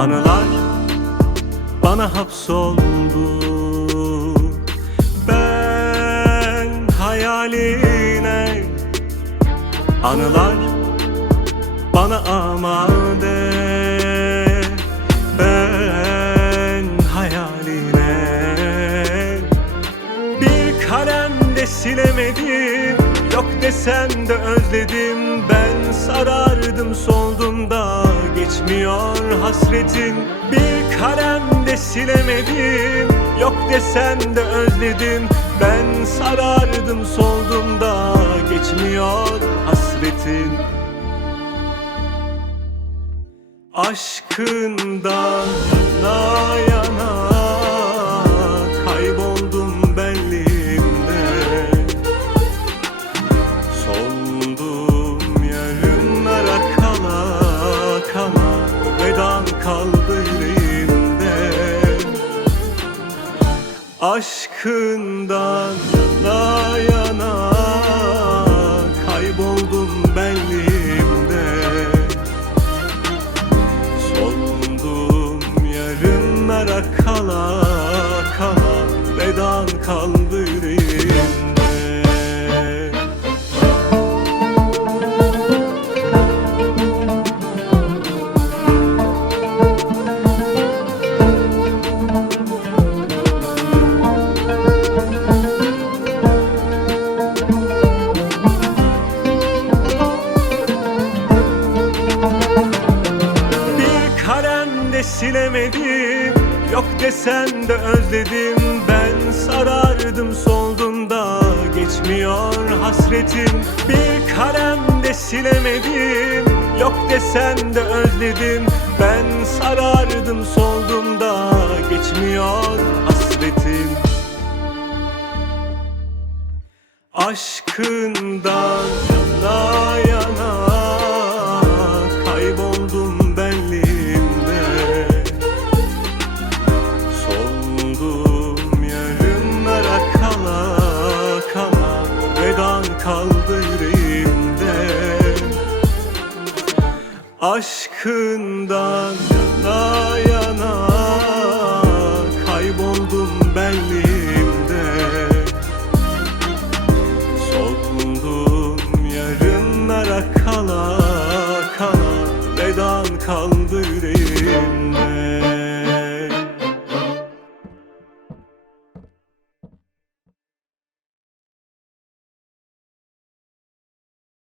Anılar bana hapsoldu, ben hayaline. Anılar bana amade, ben hayaline. Bir kalemde silemedim, yok desem de özledim. Ben sarardım soldum da geçmiyor hasretin. Bir kalemde silemedim, yok desem de özledim. Ben sarardım soldum da geçmiyor hasretin. Aşkından yana yana kayboldum benliğimde. Soldum yarınlara kala kala, vedan kaldı yüreğimde. Aşkından yana yana kayboldum benliğimde. Soldum yarınlara kala kala, vedan kaldı yüreğimde. Silemedim, yok desem de özledim. Ben sarardım soldum da geçmiyor hasretim. Bir kalemde silemedim, yok desem de özledim. Ben sarardım soldum da geçmiyor hasretim. Aşkından yana yana kayboldum benliğimde. Soldum yarınlara kala kala, vedan kaldı yüreğimde. Aşkından yana yana kayboldum benliğimde. Soldum yarınlara kala kala, vedan kaldı